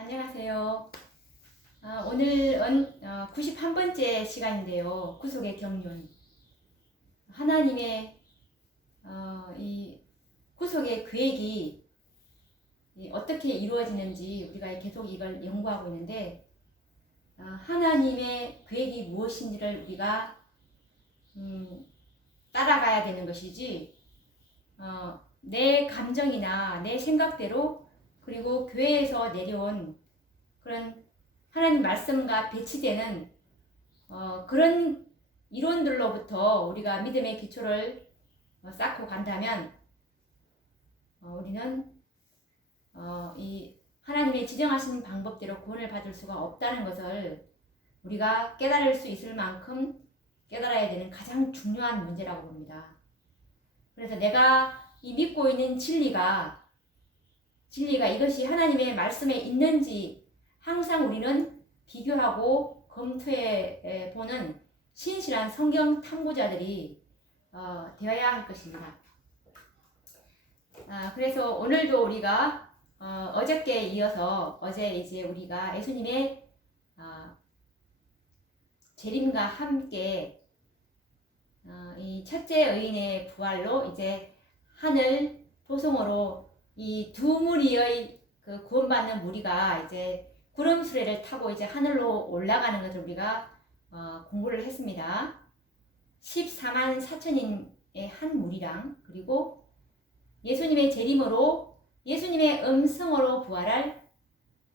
안녕하세요. 오늘은 91번째 시간인데요. 구속의 경륜. 하나님의 이 구속의 계획이 어떻게 이루어지는지 우리가 계속 이걸 연구하고 있는데, 하나님의 계획이 무엇인지를 우리가 따라가야 되는 것이지, 내 감정이나 내 생각대로, 그리고 교회에서 내려온 그런 하나님 말씀과 배치되는 그런 이론들로부터 우리가 믿음의 기초를 쌓고 간다면, 우리는 이 하나님의 지정하신 방법대로 구원을 받을 수가 없다는 것을 우리가 깨달을 수 있을 만큼 깨달아야 되는 가장 중요한 문제라고 봅니다. 그래서 내가 이 믿고 있는 진리가 이것이 하나님의 말씀에 있는지 항상 우리는 비교하고 검토해 보는 신실한 성경 탐구자들이 되어야 할 것입니다. 그래서 오늘도 우리가 어저께 이어서 어제 이제 우리가 예수님의 재림과 함께 이 첫째 의인의 부활로 이제 하늘 도성으로 이 두 무리의 그 구원받는 무리가 이제 구름 수레를 타고 이제 하늘로 올라가는 것을 우리가 공부를 했습니다. 14만 4천인의 한 무리랑, 그리고 예수님의 재림으로 예수님의 음성으로 부활할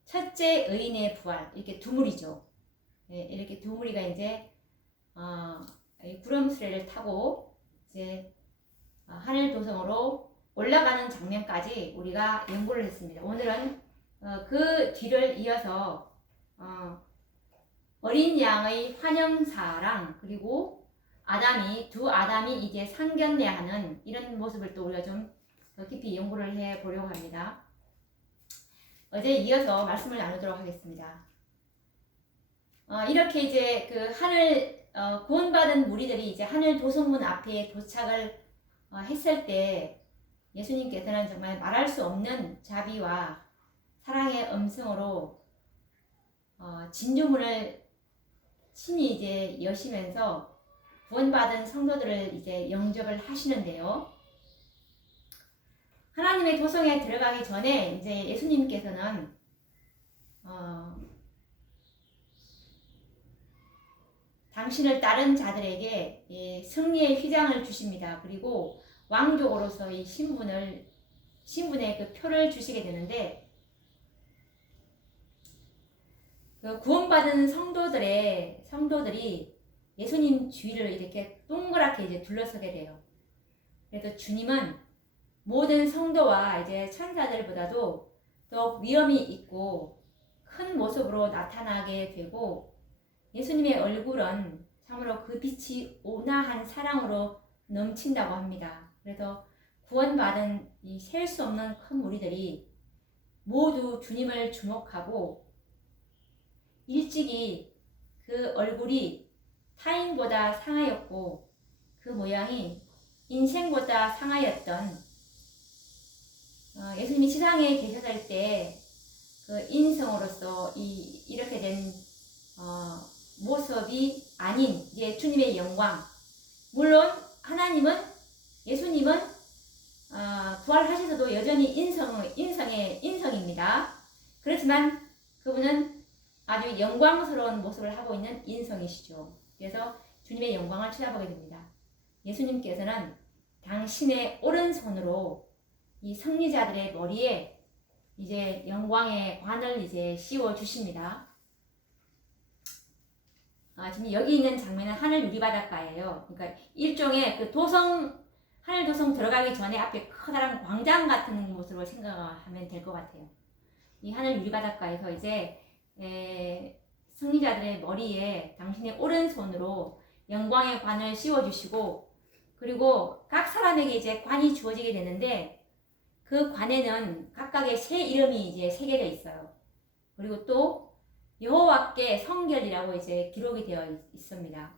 첫째 의인의 부활, 이렇게 두 무리죠. 이렇게 두 무리가 이제 구름 수레를 타고 이제 하늘 도성으로 올라가는 장면까지 우리가 연구를 했습니다. 오늘은 그 뒤를 이어서 어린 양의 환영사랑, 그리고 두 아담이 이제 상견례하는 이런 모습을 또 우리가 좀 더 깊이 연구를 해 보려고 합니다. 어제 이어서 말씀을 나누도록 하겠습니다. 이렇게 이제 그 하늘 구원받은 무리들이 이제 하늘 도성문 앞에 도착을 했을 때 예수님께서는 정말 말할 수 없는 자비와 사랑의 음성으로 진주문을 친히 이제 여시면서 구원받은 성도들을 이제 영접을 하시는데요. 하나님의 도성에 들어가기 전에 이제 예수님께서는 당신을 따른 자들에게 승리의 휘장을 주십니다. 그리고 왕족으로서의 신분의 그 표를 주시게 되는데, 그 구원받은 성도들이 예수님 주위를 이렇게 동그랗게 이제 둘러서게 돼요. 그래서 주님은 모든 성도와 이제 천사들보다도 더 위엄이 있고 큰 모습으로 나타나게 되고, 예수님의 얼굴은 참으로 그 빛이 온화한 사랑으로 넘친다고 합니다. 그래서 구원받은 이 셀 수 없는 큰 무리들이 모두 주님을 주목하고, 일찍이 그 얼굴이 타인보다 상하였고 그 모양이 인생보다 상하였던 예수님이 세상에 계셨을 때 그 인성으로서 이렇게 된 모습이 아닌 이제 주님의 영광. 물론 예수님은 부활하셔서도 여전히 인성입니다. 그렇지만 그분은 아주 영광스러운 모습을 하고 있는 인성이시죠. 그래서 주님의 영광을 쳐다보게 됩니다. 예수님께서는 당신의 오른손으로 이 승리자들의 머리에 이제 영광의 관을 이제 씌워 주십니다. 지금 여기 있는 장면은 하늘 유리바닷가예요. 그러니까 일종의 그 하늘 도성 들어가기 전에 앞에 커다란 광장 같은 모습으로 생각하면 될 것 같아요. 이 하늘 유리바닷가에서 이제 승리자들의 머리에 당신의 오른손으로 영광의 관을 씌워주시고, 그리고 각 사람에게 이제 관이 주어지게 되는데, 그 관에는 각각의 새 이름이 이제 새겨져 있어요. 그리고 또 여호와께 성결이라고 이제 기록이 되어 있습니다.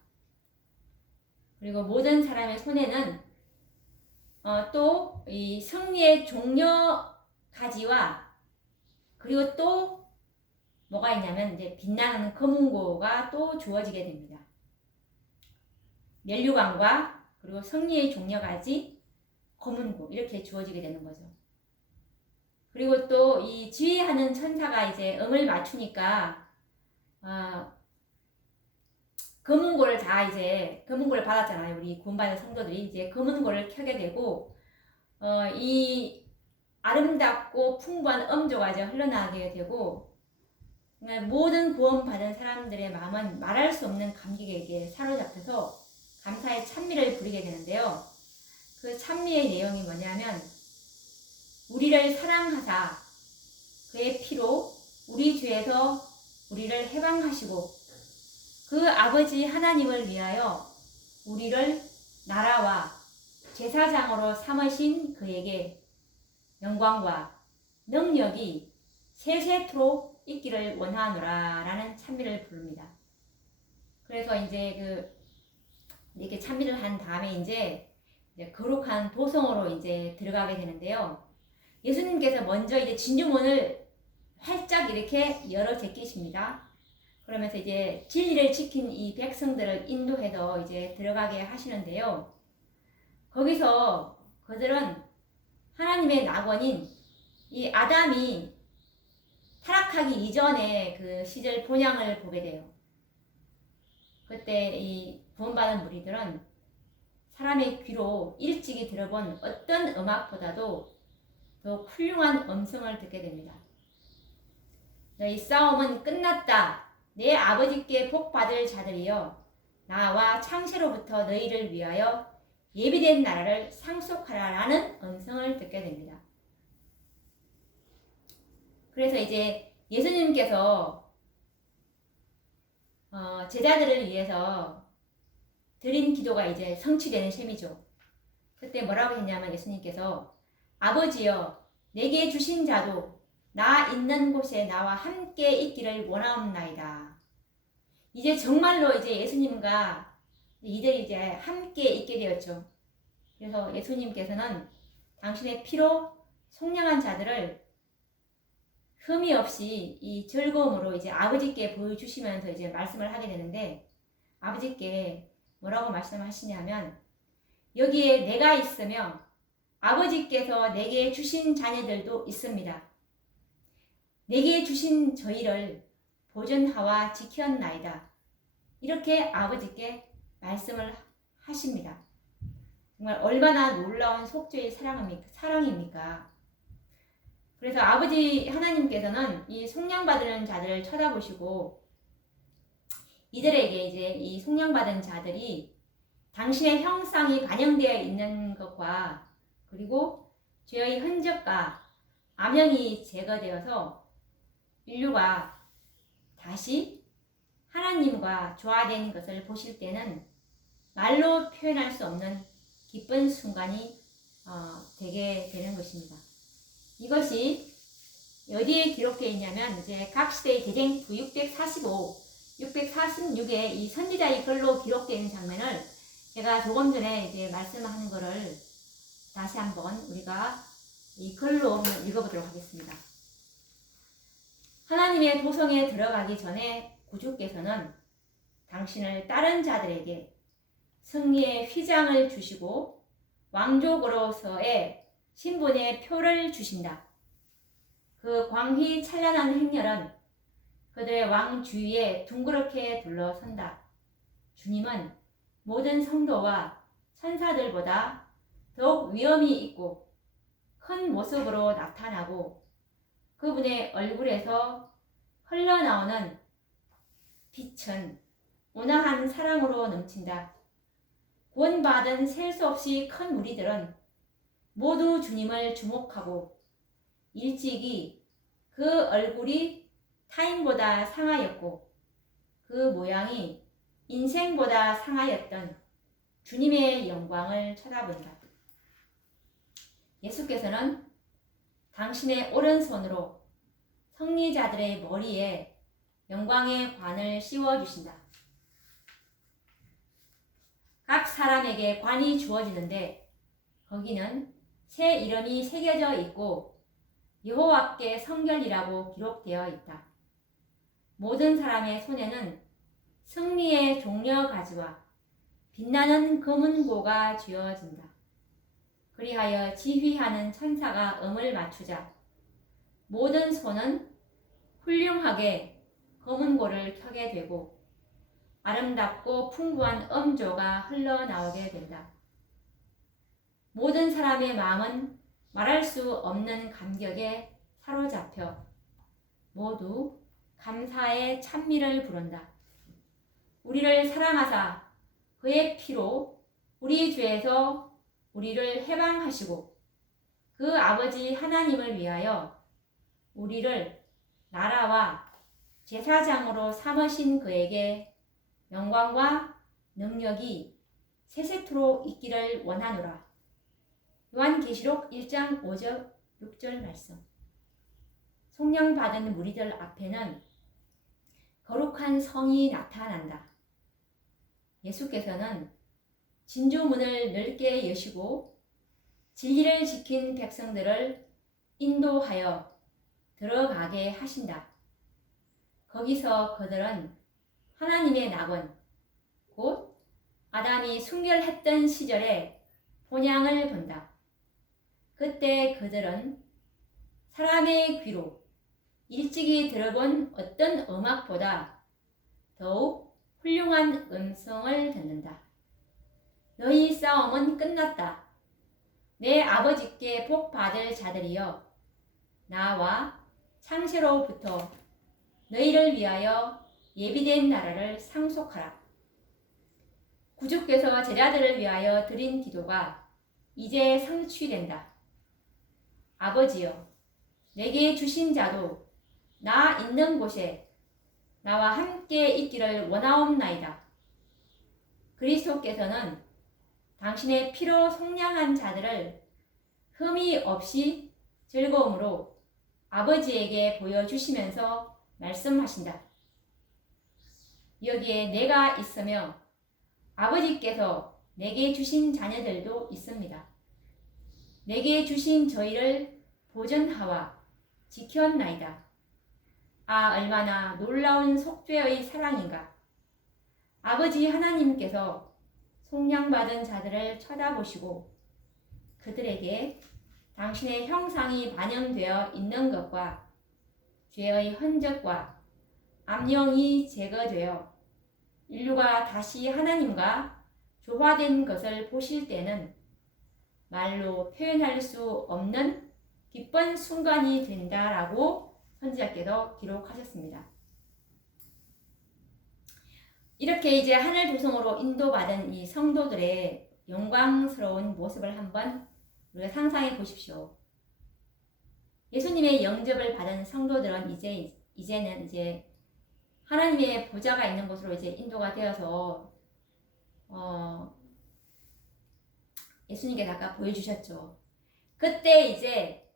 그리고 모든 사람의 손에는 또 이 승리의 종려 가지와, 그리고 또 뭐가 있냐면 이제 빛나는 검은고가 또 주어지게 됩니다. 면류관과 그리고 승리의 종려가지 검은고 이렇게 주어지게 되는 거죠. 그리고 또 이 지휘하는 천사가 이제 음을 맞추니까 검은고를 이제 검은고를 받았잖아요. 우리 구원받은 성도들이 이제 검은고를 켜게 되고 이 아름답고 풍부한 음조가 이제 흘러나가게 되고 모든 구원받은 사람들의 마음은 말할 수 없는 감격에 사로잡혀서 감사의 찬미를 부리게 되는데요. 그 찬미의 내용이 뭐냐면 우리를 사랑하사 그의 피로 우리 죄에서 우리를 해방하시고 그 아버지 하나님을 위하여 우리를 나라와 제사장으로 삼으신 그에게 영광과 능력이 세세토록 있기를 원하노라 라는 찬미를 부릅니다. 그래서 이제 이렇게 찬미를 한 다음에 이제 거룩한 도성으로 이제 들어가게 되는데요. 예수님께서 먼저 이제 진주문을 활짝 이렇게 열어 제끼십니다. 그러면서 이제 진리를 지킨 이 백성들을 인도해서 이제 들어가게 하시는데요. 거기서 그들은 하나님의 낙원인 이 아담이 타락하기 이전의 그 시절 본향을 보게 돼요. 그때 이 구원받은 무리들은 사람의 귀로 일찍이 들어본 어떤 음악보다도 더 훌륭한 음성을 듣게 됩니다. 너희 싸움은 끝났다. 내 아버지께 복 받을 자들이여 나와 창세로부터 너희를 위하여 예비된 나라를 상속하라 라는 음성을 듣게 됩니다. 그래서 이제 예수님께서 제자들을 위해서 드린 기도가 이제 성취되는 셈이죠. 그때 뭐라고 했냐면 예수님께서 아버지여 내게 주신 자도 나 있는 곳에 나와 함께 있기를 원하옵나이다. 이제 정말로 이제 예수님과 이들이 이제 함께 있게 되었죠. 그래서 예수님께서는 당신의 피로 속량한 자들을 흠이 없이 이 즐거움으로 이제 아버지께 보여주시면서 이제 말씀을 하게 되는데 아버지께 뭐라고 말씀하시냐면 여기에 내가 있으며 아버지께서 내게 주신 자녀들도 있습니다. 내게 주신 저희를 보존하와 지켰나이다. 이렇게 아버지께 말씀을 하십니다. 정말 얼마나 놀라운 속죄의 사랑입니까? 그래서 아버지 하나님께서는 이 속량받은 자들을 쳐다보시고 이들에게 이제 이 속량받은 자들이 당신의 형상이 반영되어 있는 것과 그리고 죄의 흔적과 암령이 제거되어서 인류가 다시 하나님과 조화된 것을 보실 때는 말로 표현할 수 없는 기쁜 순간이 되게 되는 것입니다. 이것이 어디에 기록되어 있냐면 이제 각 시대의 대쟁투 645, 646의 이 선지자의 글로 기록되어 있는 장면을 제가 조금 전에 이제 말씀하는 것을 다시 한번 우리가 이 글로 읽어보도록 하겠습니다. 하나님의 도성에 들어가기 전에 구주께서는 당신을 다른 자들에게 승리의 휘장을 주시고 왕족으로서의 신분의 표를 주신다. 그 광휘 찬란한 행렬은 그들의 왕 주위에 둥그렇게 둘러선다. 주님은 모든 성도와 천사들보다 더욱 위엄이 있고 큰 모습으로 나타나고 그분의 얼굴에서 흘러나오는 빛은 온화한 사랑으로 넘친다. 구원받은 셀 수 없이 큰 무리들은 모두 주님을 주목하고 일찍이 그 얼굴이 타인보다 상하였고 그 모양이 인생보다 상하였던 주님의 영광을 쳐다본다. 예수께서는 당신의 오른손으로 승리자들의 머리에 영광의 관을 씌워주신다. 각 사람에게 관이 주어지는데 거기는 새 이름이 새겨져 있고 여호와께 성결이라고 기록되어 있다. 모든 사람의 손에는 승리의 종려 가지와 빛나는 검은고가 쥐어진다. 그리하여 지휘하는 천사가 음을 맞추자 모든 손은 훌륭하게 검은고를 켜게 되고 아름답고 풍부한 음조가 흘러나오게 된다. 모든 사람의 마음은 말할 수 없는 감격에 사로잡혀 모두 감사의 찬미를 부른다. 우리를 사랑하사 그의 피로 우리 죄에서 우리를 해방하시고 그 아버지 하나님을 위하여 우리를 나라와 제사장으로 삼으신 그에게 영광과 능력이 세세토록 있기를 원하노라. 요한계시록 1장 5절 6절 말씀. 속량받은 무리들 앞에는 거룩한 성이 나타난다. 예수께서는 진주문을 넓게 여시고 진리를 지킨 백성들을 인도하여 들어가게 하신다. 거기서 그들은 하나님의 낙원, 곧 아담이 순결했던 시절에 본향을 본다. 그때 그들은 사람의 귀로 일찍이 들어본 어떤 음악보다 더욱 훌륭한 음성을 듣는다. 너희 싸움은 끝났다. 내 아버지께 복 받을 자들이여, 나와 창세로부터 너희를 위하여 예비된 나라를 상속하라. 구주께서 제자들을 위하여 드린 기도가 이제 성취된다. 아버지여, 내게 주신 자도 나 있는 곳에 나와 함께 있기를 원하옵나이다. 그리스도께서는 당신의 피로 속량한 자들을 흠이 없이 즐거움으로 아버지에게 보여주시면서 말씀하신다. 여기에 내가 있으며 아버지께서 내게 주신 자녀들도 있습니다. 내게 주신 저희를 보존하와 지켰나이다. 아, 얼마나 놀라운 속죄의 사랑인가. 아버지 하나님께서 속량받은 자들을 쳐다보시고 그들에게 당신의 형상이 반영되어 있는 것과 죄의 흔적과 암령이 제거되어 인류가 다시 하나님과 조화된 것을 보실 때는 말로 표현할 수 없는 기쁜 순간이 된다라고 선지자께서 기록하셨습니다. 이렇게 이제 하늘 도성으로 인도받은 이 성도들의 영광스러운 모습을 한번 우리가 상상해 보십시오. 예수님의 영접을 받은 성도들은 이제는 이제 하나님의 보좌가 있는 곳으로 이제 인도가 되어서 예수님께서 아까 보여주셨죠. 그때 이제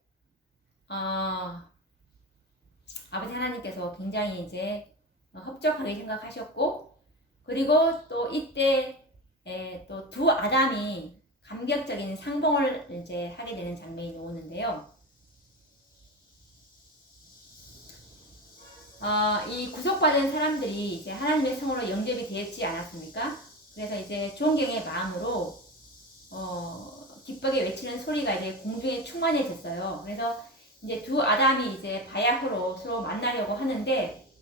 아버지 하나님께서 굉장히 이제 흡족하게 생각하셨고, 그리고 또 이때 또 두 아담이 감격적인 상봉을 이제 하게 되는 장면이 나오는데요. 이 구속받은 사람들이 이제 하나님의 성으로 영접이 되었지 않았습니까? 그래서 이제 존경의 마음으로 기쁘게 외치는 소리가 이제 공중에 충만해졌어요. 그래서 이제 두 아담이 이제 바야흐로 서로 만나려고 하는데,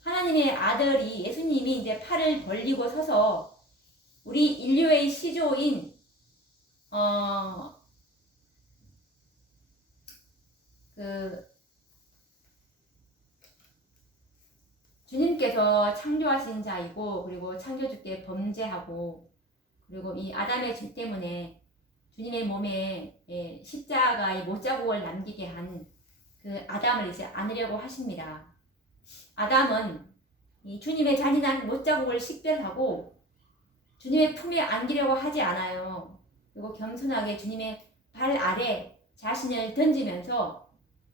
하나님의 아들이 예수님이 이제 팔을 벌리고 서서 우리 인류의 시조인 주님께서 창조하신 자이고, 그리고 창조주께 범죄하고, 그리고 이 아담의 죄 때문에 주님의 몸에 십자가의 못자국을 남기게 한 그 아담을 이제 안으려고 하십니다. 아담은 이 주님의 잔인한 못자국을 식별하고 주님의 품에 안기려고 하지 않아요. 그리고 겸손하게 주님의 발 아래 자신을 던지면서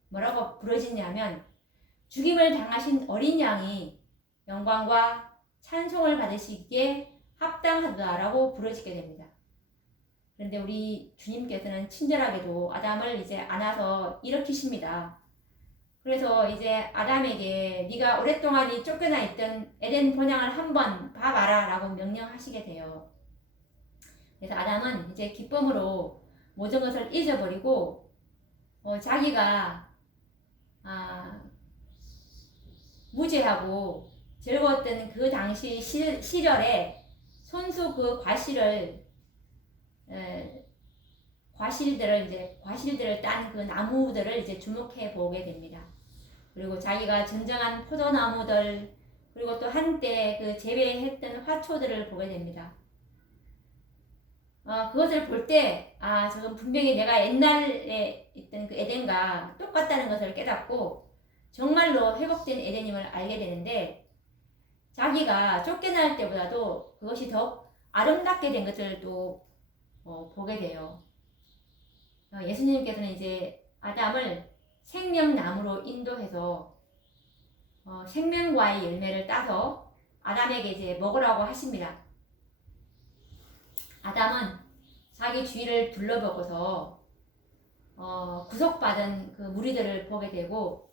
뭐라고 부르짖냐면, 죽임을 당하신 어린 양이 영광과 찬송을 받으시기에 합당하다라고 부르짖게 됩니다. 그런데 우리 주님께서는 친절하게도 아담을 이제 안아서 일으키십니다. 그래서 이제 아담에게 네가 오랫동안 이 쫓겨나 있던 에덴 본향을 한번 봐봐라 라고 명령하시게 돼요. 그래서 아담은 이제 기쁨으로 모든 것을 잊어버리고 자기가 무죄하고 즐거웠던 그 당시 시절에 손수 그 과실들을 딴 그 나무들을 이제 주목해 보게 됩니다. 그리고 자기가 전정한 포도나무들, 그리고 또 한때 그 재배했던 화초들을 보게 됩니다. 그것을 볼 때, 저건 분명히 내가 옛날에 있던 그 에덴과 똑같다는 것을 깨닫고, 정말로 회복된 에덴임을 알게 되는데, 자기가 쫓겨날 때보다도 그것이 더 아름답게 된 것을 또 보게 돼요. 예수님께서는 이제 아담을 생명나무로 인도해서 생명과의 열매를 따서 아담에게 이제 먹으라고 하십니다. 아담은 자기 주위를 둘러보고서 구속받은 그 무리들을 보게 되고,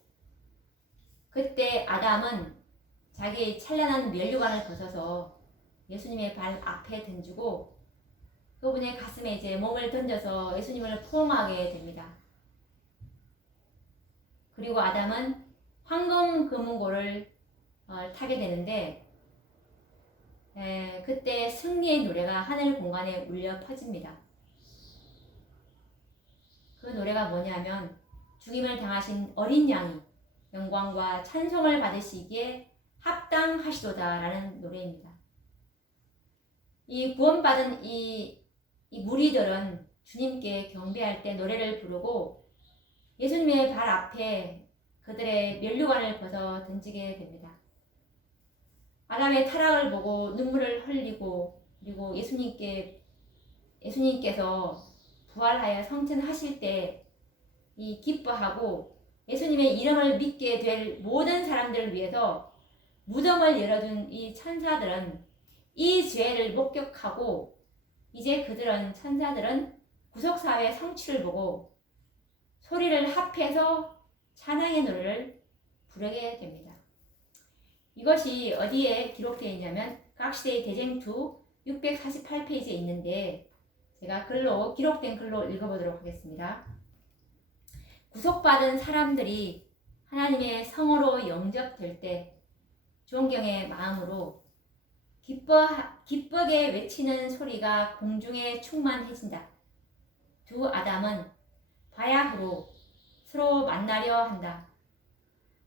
그때 아담은 자기의 찬란한 면류관을 벗어서 예수님의 발 앞에 던지고 그분의 가슴에 이제 몸을 던져서 예수님을 포옹하게 됩니다. 그리고 아담은 황금 금은고를 타게 되는데, 그때 승리의 노래가 하늘 공간에 울려 퍼집니다. 그 노래가 뭐냐면 죽임을 당하신 어린 양이 영광과 찬송을 받으시기에 합당하시도다라는 노래입니다. 이 구원받은 이 무리들은 주님께 경배할 때 노래를 부르고 예수님의 발 앞에 그들의 면류관을 벗어 던지게 됩니다. 아담의 타락을 보고 눈물을 흘리고, 그리고 예수님께서 부활하여 성천하실 때 이 기뻐하고 예수님의 이름을 믿게 될 모든 사람들을 위해서 무덤을 열어준 이 천사들은 이 죄를 목격하고, 이제 천사들은 구속사회의 성취를 보고 소리를 합해서 찬양의 노래를 부르게 됩니다. 이것이 어디에 기록되어 있냐면 각시대의 대쟁투 648페이지에 있는데, 제가 기록된 글로 읽어보도록 하겠습니다. 구속받은 사람들이 하나님의 성으로 영접될 때 존경의 마음으로 기쁘게 외치는 소리가 공중에 충만해진다. 두 아담은 바야흐로 서로 만나려 한다.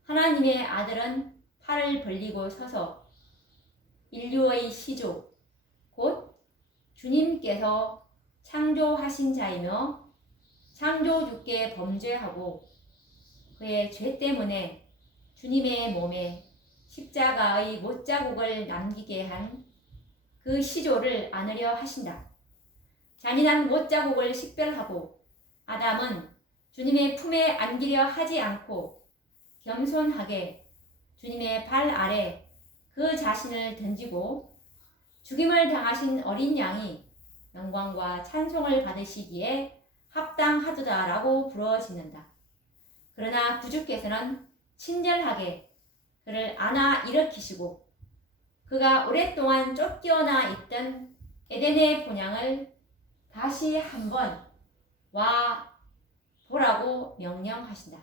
하나님의 아들은 팔을 벌리고 서서 인류의 시조, 곧 주님께서 창조하신 자이며 창조주께 범죄하고 그의 죄 때문에 주님의 몸에 십자가의 못자국을 남기게 한 그 시조를 안으려 하신다. 잔인한 못자국을 식별하고 아담은 주님의 품에 안기려 하지 않고 겸손하게 주님의 발 아래 그 자신을 던지고 죽임을 당하신 어린 양이 영광과 찬송을 받으시기에 합당하도다라고 부러지는다. 그러나 구주께서는 친절하게 그를 안아 일으키시고 그가 오랫동안 쫓겨나 있던 에덴의 본향을 다시 한번 와 보라고 명령하신다.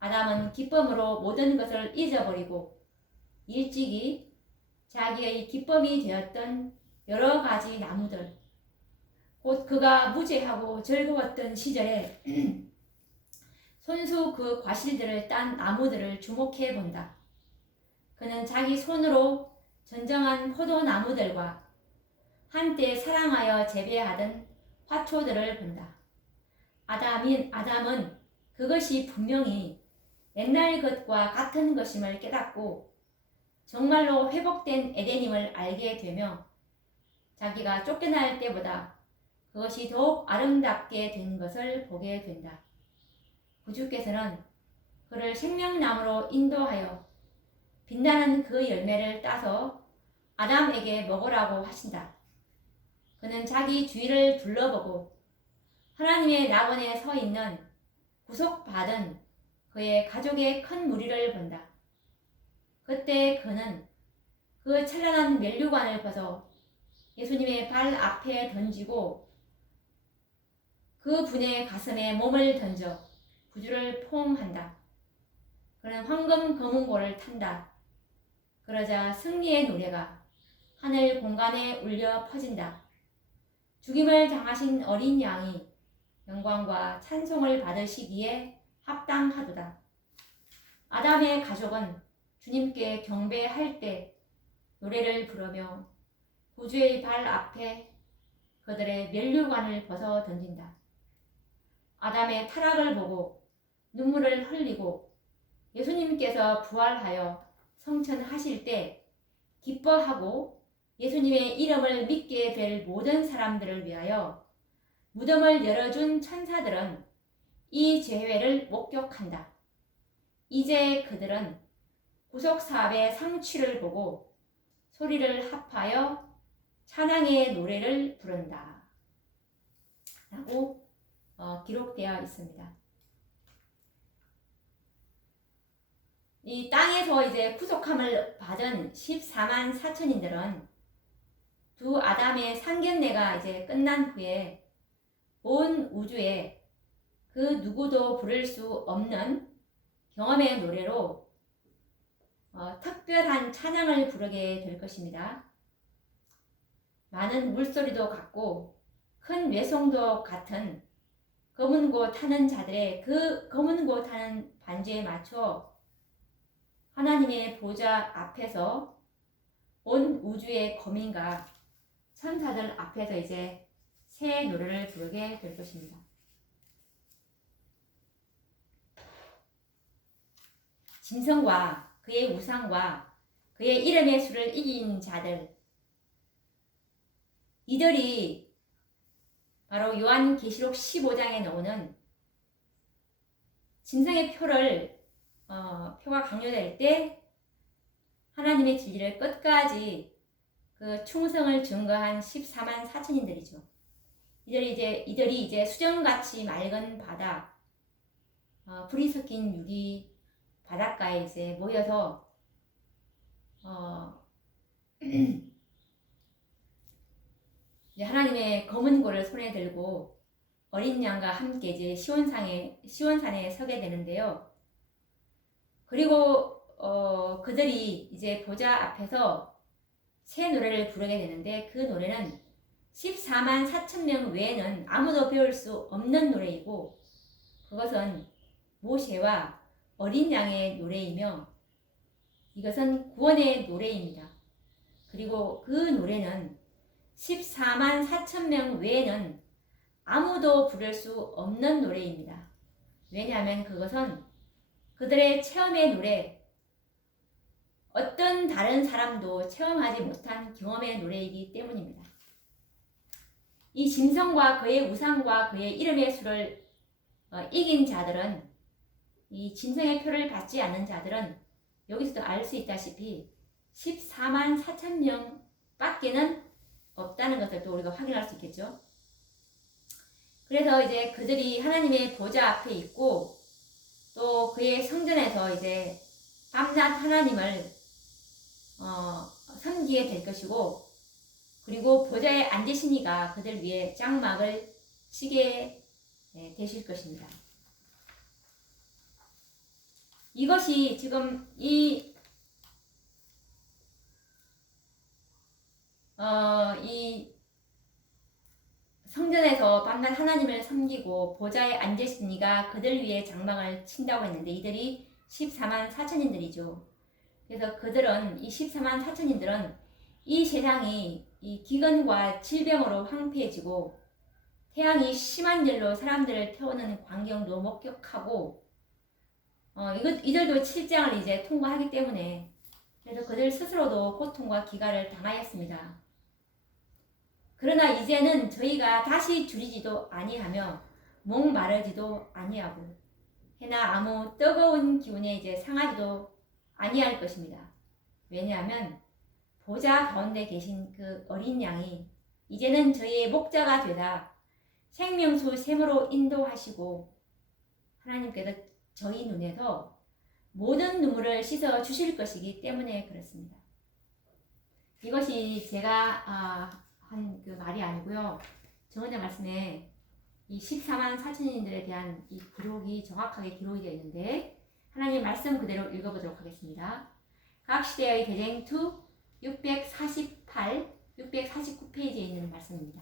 아담은 기쁨으로 모든 것을 잊어버리고 일찍이 자기의 기쁨이 되었던 여러 가지 나무들, 곧 그가 무죄하고 즐거웠던 시절에 손수 그 과실들을 딴 나무들을 주목해 본다. 그는 자기 손으로 전정한 포도나무들과 한때 사랑하여 재배하던 화초들을 본다. 아담은 그것이 분명히 옛날 것과 같은 것임을 깨닫고 정말로 회복된 에덴임을 알게 되며 자기가 쫓겨날 때보다 그것이 더욱 아름답게 된 것을 보게 된다. 구주께서는 그를 생명나무로 인도하여 빛나는 그 열매를 따서 아담에게 먹으라고 하신다. 그는 자기 주위를 둘러보고 하나님의 낙원에 서 있는 구속받은 그의 가족의 큰 무리를 본다. 그때 그는 그 찬란한 면류관을 벗어 예수님의 발 앞에 던지고 그 분의 가슴에 몸을 던져 부주를 포옹한다. 그는 황금 거문고를 탄다. 그러자 승리의 노래가 하늘 공간에 울려 퍼진다. 죽임을 당하신 어린 양이 영광과 찬송을 받으시기에 합당하도다. 아담의 가족은 주님께 경배할 때 노래를 부르며 구주의 발 앞에 그들의 면류관을 벗어 던진다. 아담의 타락을 보고 눈물을 흘리고 예수님께서 부활하여 성천하실 때 기뻐하고 예수님의 이름을 믿게 될 모든 사람들을 위하여 무덤을 열어준 천사들은 이 재회를 목격한다. 이제 그들은 구속사업의 상취를 보고 소리를 합하여 찬양의 노래를 부른다. 라고 기록되어 있습니다. 이 땅에서 이제 구속함을 받은 14만 4천인들은 두 아담의 상견례가 이제 끝난 후에 온 우주에 그 누구도 부를 수 없는 경험의 노래로 특별한 찬양을 부르게 될 것입니다. 많은 물소리도 같고 큰 외성도 같은 검은 고 타는 자들의 그 검은 고 타는 반주에 맞춰 하나님의 보좌 앞에서 온 우주의 거민과 천사들 앞에서 이제 새 노래를 부르게 될 것입니다. 짐승과 그의 우상과 그의 이름의 수를 이긴 자들, 이들이 바로 요한계시록 15장에 나오는 짐승의 표가 강요될 때 하나님의 진리를 끝까지 그 충성을 증거한 14만 4천인들이죠. 이들이 이제 수정같이 맑은 바다, 불이 섞인 유리 바닷가에 이제 모여서 이제 하나님의 검은 고를 손에 들고 어린 양과 함께 이제 시온산에 서게 되는데요. 그리고 그들이 이제 보좌 앞에서 새 노래를 부르게 되는데 그 노래는 14만 4천 명 외에는 아무도 배울 수 없는 노래이고 그것은 모세와 어린 양의 노래이며 이것은 구원의 노래입니다. 그리고 그 노래는 14만 4천 명 외에는 아무도 부를 수 없는 노래입니다. 왜냐하면 그것은 그들의 체험의 노래, 어떤 다른 사람도 체험하지 못한 경험의 노래이기 때문입니다. 이 짐승과 그의 우상과 그의 이름의 수를 이긴 자들은, 이 짐승의 표를 받지 않는 자들은 여기서도 알 수 있다시피 14만 4천 명 밖에는 없다는 것을 또 우리가 확인할 수 있겠죠. 그래서 이제 그들이 하나님의 보좌 앞에 있고 또 그의 성전에서 이제 밤낮 하나님을 섬기게 될 것이고, 그리고 보좌에 앉으신 이가 그들 위에 장막을 치게 되실 것입니다. 이것이 지금 이 성전에서 밤낮 하나님을 섬기고 보좌에 앉으신 이가 그들 위에 장막을 친다고 했는데 이들이 14만 4천인들이죠. 그래서 그들은, 이 14만 4천인들은 이 세상이 이 기근과 질병으로 황폐해지고 태양이 심한 일로 사람들을 태우는 광경도 목격하고 이들도 7장을 이제 통과하기 때문에 그래서 그들 스스로도 고통과 기가를 당하였습니다. 그러나 이제는 저희가 다시 줄이지도 아니하며 목마르지도 아니하고 해나 아무 뜨거운 기운에 이제 상하지도 아니할 것입니다. 왜냐하면 보좌 가운데 계신 그 어린 양이 이제는 저희의 목자가 되다 생명수 샘으로 인도하시고 하나님께서 저희 눈에서 모든 눈물을 씻어 주실 것이기 때문에 그렇습니다. 이것이 제가 한 그 말이 아니고요. 정언자 말씀에 이 14만 4천인들에 대한 이 기록이 정확하게 기록이 되어 있는데 하나님 말씀 그대로 읽어보도록 하겠습니다. 각 시대의 대쟁 2 648, 649페이지에 있는 말씀입니다.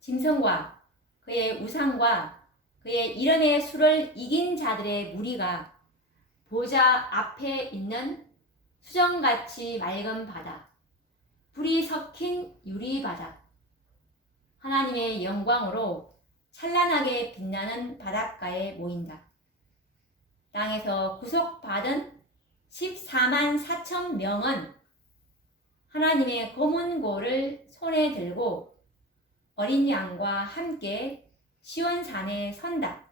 짐승과 그의 우상과 그의 이름의 수를 이긴 자들의 무리가 보좌 앞에 있는 수정같이 맑은 바다, 불이 섞인 유리바다, 하나님의 영광으로 찬란하게 빛나는 바닷가에 모인다. 땅에서 구속받은 14만 4천 명은 하나님의 검은 고를 손에 들고 어린 양과 함께 시온산에 선다.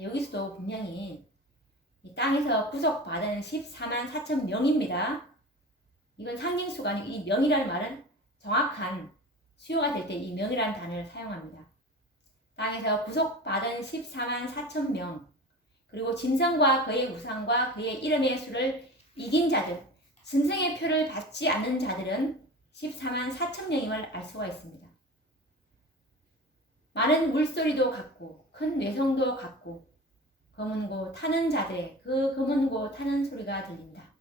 여기서도 분명히 이 땅에서 구속받은 14만 4천 명입니다. 이건 상징수가 아니고 이 명이라는 말은 정확한 수요가 될 때 이 명이라는 단어를 사용합니다. 땅에서 구속받은 14만 4천 명, 그리고 짐승과 그의 우상과 그의 이름의 수를 이긴 자들, 짐승의 표를 받지 않는 자들은 14만 4천 명임을 알 수가 있습니다. 많은 물소리도 같고 큰 뇌성도 같고 검은고 타는 자들의 그 검은고 타는 소리가 들린다.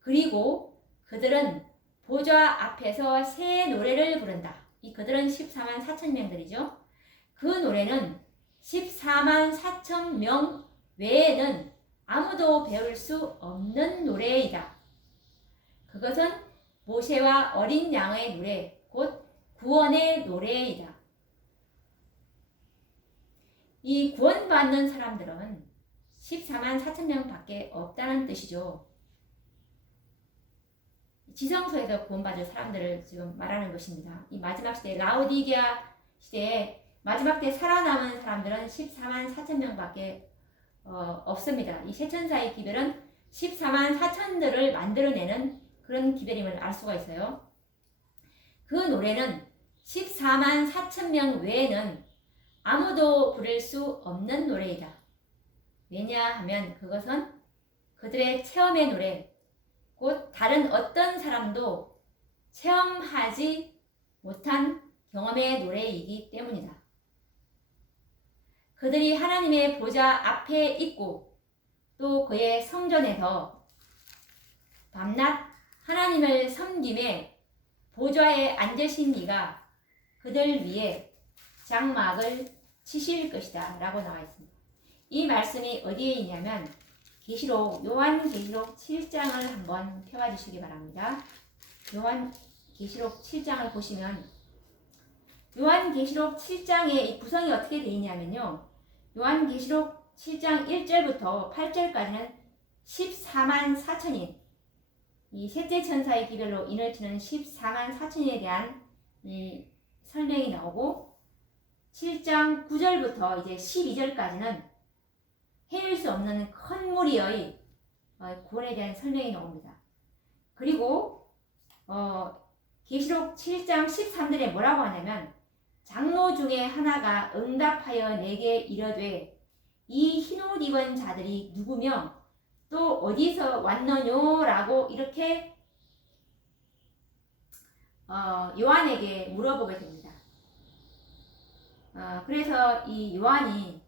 그리고 그들은 보좌 앞에서 새 노래를 부른다. 이 그들은 14만 4천 명들이죠. 그 노래는 14만 4천 명 외에는 아무도 배울 수 없는 노래이다. 그것은 모세와 어린 양의 노래, 곧 구원의 노래이다. 이 구원받는 사람들은 14만 4천 명 밖에 없다는 뜻이죠. 지성소에서 구원받을 사람들을 지금 말하는 것입니다. 이 마지막 시대 라오디게아 시대에 마지막 때 살아남은 사람들은 14만 4천 명 밖에 없습니다. 이 세천사의 기별은 14만 4천들을 만들어내는 그런 기별임을 알 수가 있어요. 그 노래는 14만 4천 명 외에는 아무도 부를 수 없는 노래이다. 왜냐하면 그것은 그들의 체험의 노래, 곧 다른 어떤 사람도 체험하지 못한 경험의 노래이기 때문이다. 그들이 하나님의 보좌 앞에 있고 또 그의 성전에서 밤낮 하나님을 섬김에 보좌에 앉으신 이가 그들 위에 장막을 치실 것이다 라고 나와 있습니다. 이 말씀이 어디에 있냐면 요한계시록 7장을 한번 펴봐주시기 바랍니다. 요한계시록 7장을 보시면 요한계시록 7장의 이 구성이 어떻게 되어 있냐면요. 요한계시록 7장 1절부터 8절까지는 14만 4천인 이 셋째 천사의 기별로 인을 치는 14만 4천인에 대한 이 설명이 나오고 7장 9절부터 이제 12절까지는 헤일 수 없는 큰 무리의 구원에 대한 설명이 나옵니다. 그리고 계시록 7장 13절에 뭐라고 하냐면 장로 중에 하나가 응답하여 내게 이르되 이 흰옷 입은 자들이 누구며 또 어디서 왔느뇨 라고 이렇게 요한에게 물어보게 됩니다. 그래서 이 요한이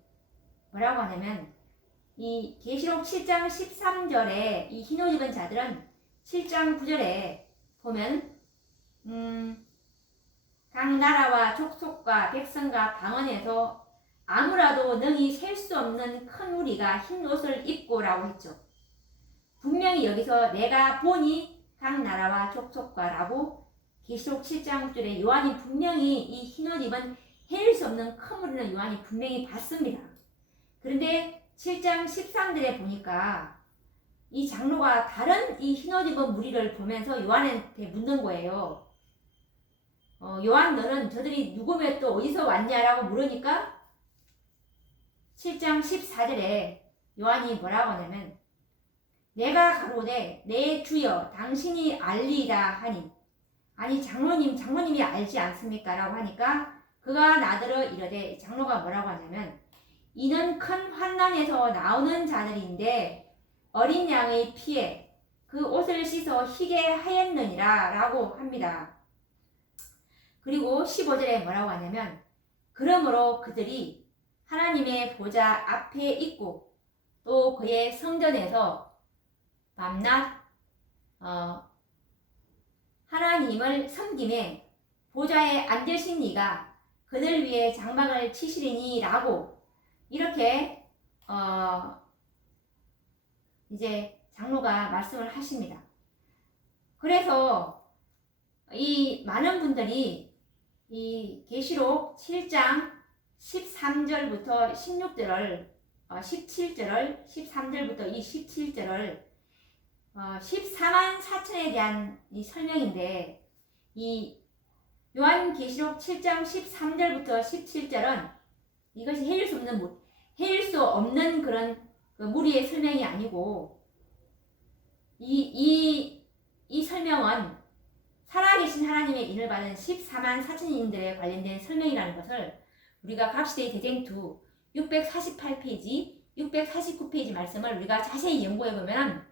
뭐라고 하냐면 이 계시록 7장 13절에 이 흰옷 입은 자들은 7장 9절에 보면 각 나라와 족속과 백성과 방언에서 아무라도 능히 셀 수 없는 큰 무리가 흰 옷을 입고 라고 했죠. 분명히 여기서 내가 보니 각 나라와 족속과 라고 계시록 7장 9절에 요한이 분명히 이 흰 옷 입은 헤일 수 없는 큰 무리는 요한이 분명히 봤습니다. 그런데 7장 13절에 보니까 이 장로가 다른 이 흰옷 입은 무리를 보면서 요한한테 묻는 거예요. 요한 너는 저들이 누구며 또 어디서 왔냐라고 물으니까 7장 14절에 요한이 뭐라고 하냐면 내가 가로되 내 주여 당신이 알리이다 하니 아니 장로님이 알지 않습니까? 라고 하니까 그가 나더러 이르되 장로가 뭐라고 하냐면 이는 큰 환난에서 나오는 자들인데 어린 양의 피에 그 옷을 씻어 희게 하였느니라 라고 합니다. 그리고 15절에 뭐라고 하냐면 그러므로 그들이 하나님의 보좌 앞에 있고 또 그의 성전에서 밤낮 하나님을 섬김에 보좌에 앉으신 이가 그들 위에 장막을 치시리니 라고 이렇게 이제 장로가 말씀을 하십니다. 그래서 이 많은 분들이 이 계시록 7장 13절부터 16절을 17절을 13절부터 이 17절을 14만 4천에 대한 이 설명인데 이 요한계시록 7장 13절부터 17절은 이것이 헤일 수 없는 그런 그 무리의 설명이 아니고 이 설명은 살아계신 하나님의 인을 받은 14만 4천인들에 관련된 설명이라는 것을 우리가 각시대의 대쟁투 648페이지, 649페이지 말씀을 우리가 자세히 연구해보면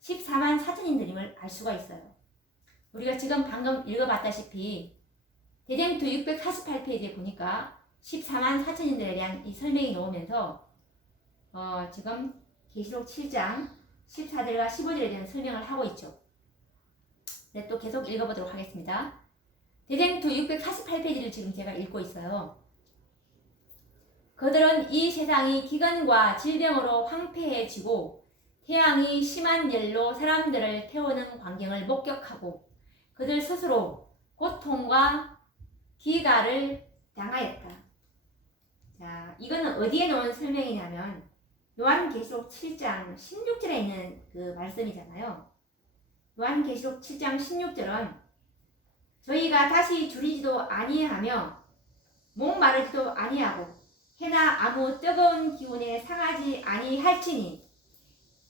14만 4천인들임을 알 수가 있어요. 우리가 지금 방금 읽어봤다시피 대쟁투 648페이지에 보니까 14만 4천인들에 대한 이 설명이 나오면서 지금 계시록 7장 14절과 15절에 대한 설명을 하고 있죠. 네, 또 계속 읽어보도록 하겠습니다. 대쟁투 648페이지를 지금 제가 읽고 있어요. 그들은 이 세상이 기근과 질병으로 황폐해지고 태양이 심한 열로 사람들을 태우는 광경을 목격하고 그들 스스로 고통과 기가를 당하였다. 자, 이거는 어디에 나온 설명이냐면 요한계시록 7장 16절에 있는 그 말씀이잖아요. 요한계시록 7장 16절은 저희가 다시 줄이지도 아니하며 목마르지도 아니하고 해나 아무 뜨거운 기운에 상하지 아니할지니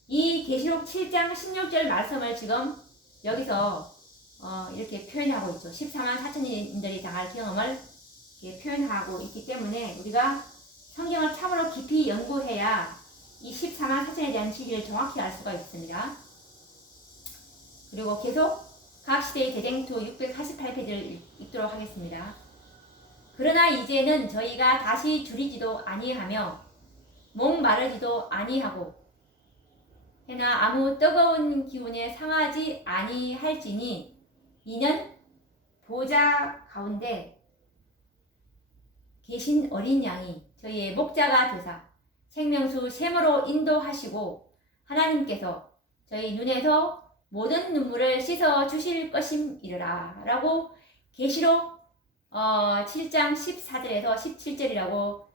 이 계시록 7장 16절 말씀을 지금 여기서 이렇게 표현하고 있죠. 14만 4천인들이 당할 경험을 이렇게 표현하고 있기 때문에 우리가 성경을 참으로 깊이 연구해야 이 14만 4천에 대한 진리를 정확히 알 수가 있습니다. 그리고 계속 각시대의 대쟁투 648페이지를 읽도록 하겠습니다. 그러나 이제는 저희가 다시 줄이지도 아니하며 목마르지도 아니하고 해나 아무 뜨거운 기운에 상하지 아니할지니 이는 보좌 가운데 계신 어린 양이 저희의 목자가 되사 생명수 샘으로 인도하시고 하나님께서 저희 눈에서 모든 눈물을 씻어 주실 것임이라 라고 계시록 7장 14절에서 17절이라고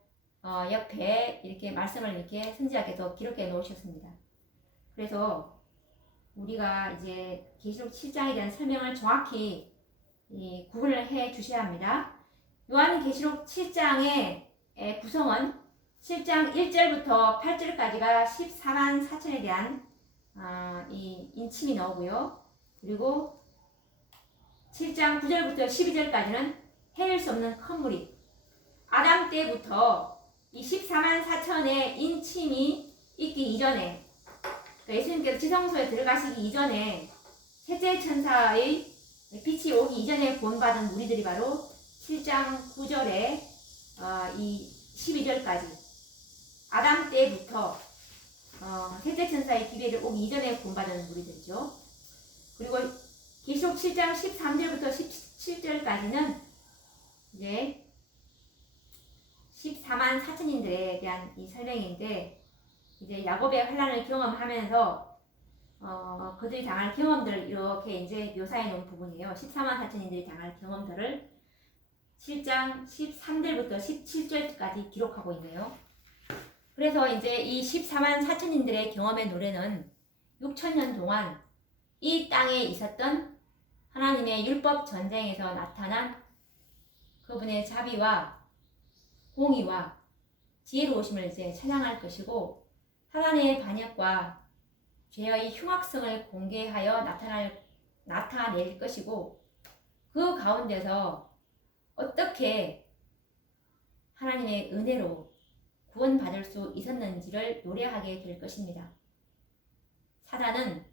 옆에 이렇게 말씀을 이렇게 선지자께서 기록해 놓으셨습니다. 그래서 우리가 이제 계시록 7장에 대한 설명을 정확히 구분을 해 주셔야 합니다. 요한계시록 7장의 구성은 7장 1절부터 8절까지가 14만 4천에 대한 이 인침이 나오고요. 그리고 7장 9절부터 12절까지는 헤일 수 없는 큰 무리 아담 때부터 이 14만 4천의 인침이 있기 이전에 예수님께서 지성소에 들어가시기 이전에 셋째 천사의 빛이 오기 이전에 구원받은 무리들이 바로 7장 9절에 이 12절까지 아담 때부터 셋째 천사의 기회를 오기 이전에 구원받은 무리들이죠. 그리고 계시록 7장 13절부터 17절까지는 이제 14만 4천인들에 대한 이 설명인데 이제 야곱의 환난을 경험하면서 그들이 당할 경험들을 이렇게 이제 묘사해 놓은 부분이에요. 14만 4천인들이 당할 경험들을 7장 13절부터 17절까지 기록하고 있네요. 그래서 이제 이 14만 4천인들의 경험의 노래는 6천년 동안 이 땅에 있었던 하나님의 율법 전쟁에서 나타난 그분의 자비와 공의와 지혜로우심을 이제 찬양할 것이고 사단의 반역과 죄의 흉악성을 공개하여 나타낼 것이고 그 가운데서 어떻게 하나님의 은혜로 구원받을 수 있었는지를 노래하게 될 것입니다. 사단은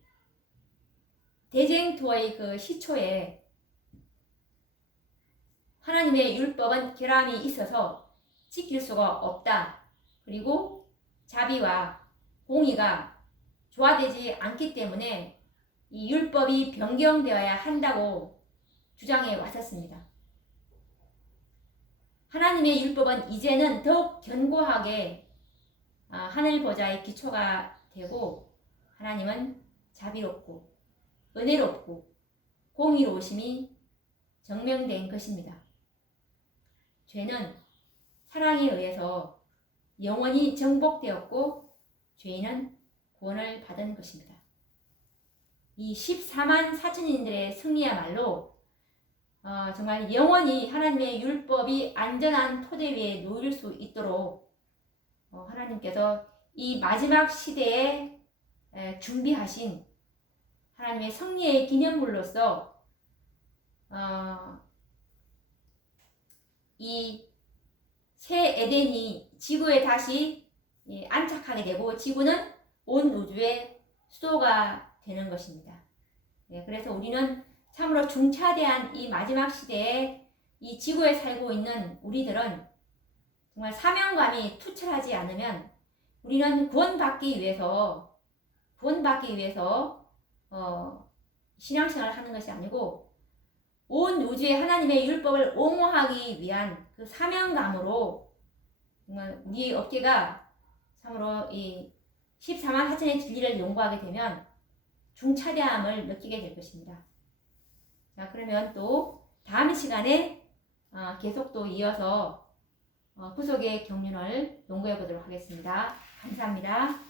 대쟁투어의 그 시초에 하나님의 율법은 결함이 있어서 지킬 수가 없다. 그리고 자비와 공의가 조화되지 않기 때문에 이 율법이 변경되어야 한다고 주장해 왔었습니다. 하나님의 율법은 이제는 더욱 견고하게 하늘 보좌의 기초가 되고 하나님은 자비롭고 은혜롭고 공의로우심이 증명된 것입니다. 죄는 사랑에 의해서 영원히 정복되었고 죄인은 구원을 받은 것입니다. 이 14만 4천인들의 승리야말로 정말 영원히 하나님의 율법이 안전한 토대 위에 놓일 수 있도록 하나님께서 이 마지막 시대에 준비하신 하나님의 승리의 기념물로서 이 새 에덴이 지구에 다시 안착하게 되고 지구는 온 우주의 수도가 되는 것입니다. 그래서 우리는 참으로 중차대한 이 마지막 시대에 이 지구에 살고 있는 우리들은 정말 사명감이 투철하지 않으면 우리는 구원받기 위해서 신앙생활을 하는 것이 아니고 온 우주의 하나님의 율법을 옹호하기 위한 그 사명감으로 정말 우리 어깨가 참으로 이 14만 4천의 진리를 연구하게 되면 중차대함을 느끼게 될 것입니다. 자, 그러면 또 다음 시간에 계속 또 이어서 구속의 경륜을 연구해 보도록 하겠습니다. 감사합니다.